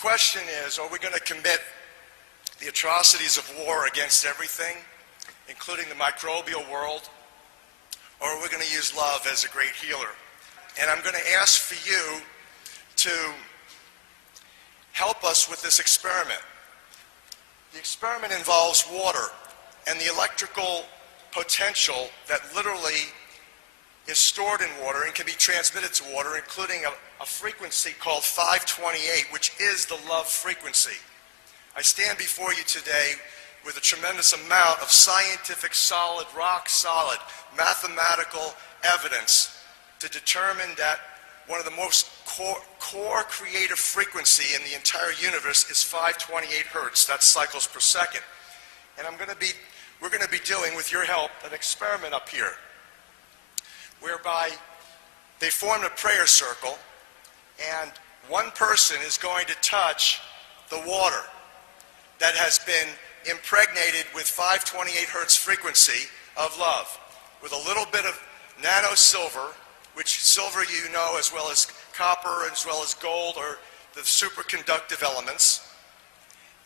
question is, are we going to commit the atrocities of war against everything, including the microbial world, or are we going to use love as a great healer? And I'm going to ask for you to help us with this experiment. The experiment involves water and the electrical potential that literally is stored in water and can be transmitted to water, including a frequency called 528, which is the love frequency. I stand before you today with a tremendous amount of scientific, solid, rock-solid, mathematical evidence to determine that one of the most core creative frequency in the entire universe is 528 hertz. That's cycles per second. And we're going to be doing, with your help, an experiment up here, whereby they formed a prayer circle, and one person is going to touch the water that has been impregnated with 528 hertz frequency of love, with a little bit of nano silver, which silver you know as well as copper as well as gold are the superconductive elements.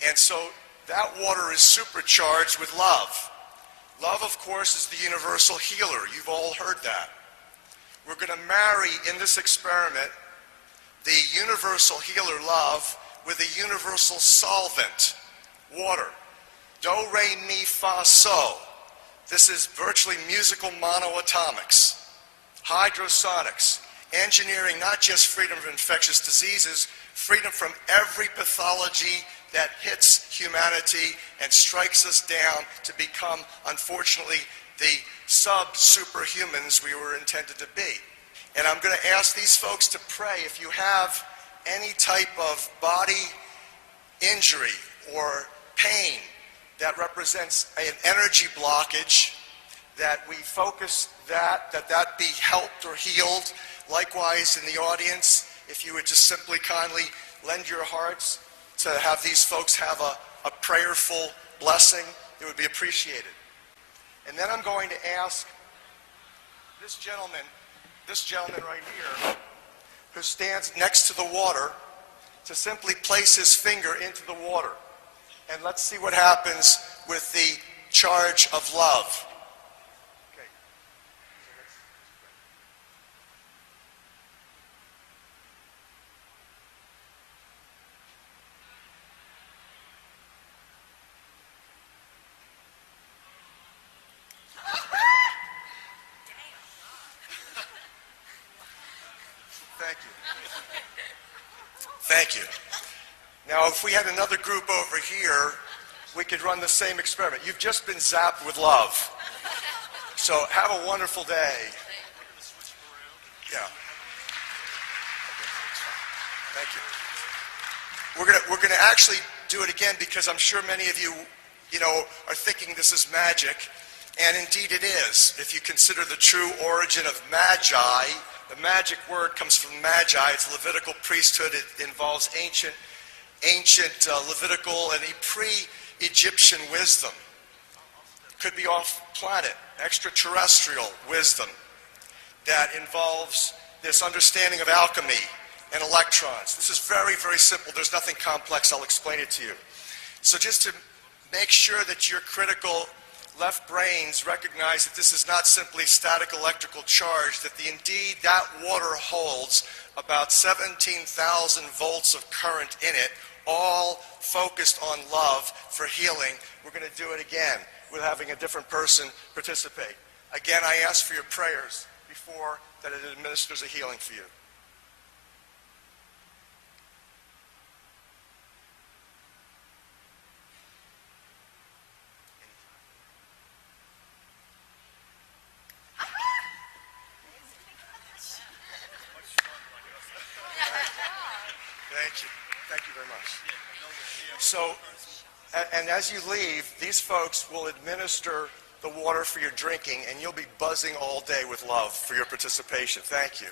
And so that water is supercharged with love. Love, of course, is the universal healer. You've all heard that. We're going to marry in this experiment the universal healer love with a universal solvent, water. Do, re, mi, fa, so. This is virtually musical monoatomics, hydrosonics, engineering not just freedom from infectious diseases, freedom from every pathology that hits humanity and strikes us down to become, unfortunately, the sub-superhumans we were intended to be. And I'm going to ask these folks to pray if you have any type of body injury or pain that represents an energy blockage, that we focus that be helped or healed. Likewise in the audience, if you would just simply kindly lend your hearts to have these folks have a prayerful blessing, it would be appreciated. And then I'm going to ask this gentleman right here, who stands next to the water, to simply place his finger into the water. And let's see what happens with the charge of love. Okay. Thank you. Thank you. Now, if we had another group over here, we could run the same experiment. You've just been zapped with love. So have a wonderful day. Yeah. Thank you. We're gonna actually do it again because I'm sure many of you, are thinking this is magic, and indeed it is. If you consider the true origin of magi, the magic word comes from magi. It's Levitical priesthood. It involves ancient Levitical and pre-Egyptian wisdom. Could be off-planet, extraterrestrial wisdom that involves this understanding of alchemy and electrons. This is very, very simple. There's nothing complex. I'll explain it to you. So just to make sure that your critical left brains recognize that this is not simply static electrical charge, that indeed that water holds about 17,000 volts of current in it, all focused on love for healing. We're going to do it again with having a different person participate. Again, I ask for your prayers before that it administers a healing for you. Thank you. Thank you very much. So, and as you leave, these folks will administer the water for your drinking, and you'll be buzzing all day with love for your participation. Thank you.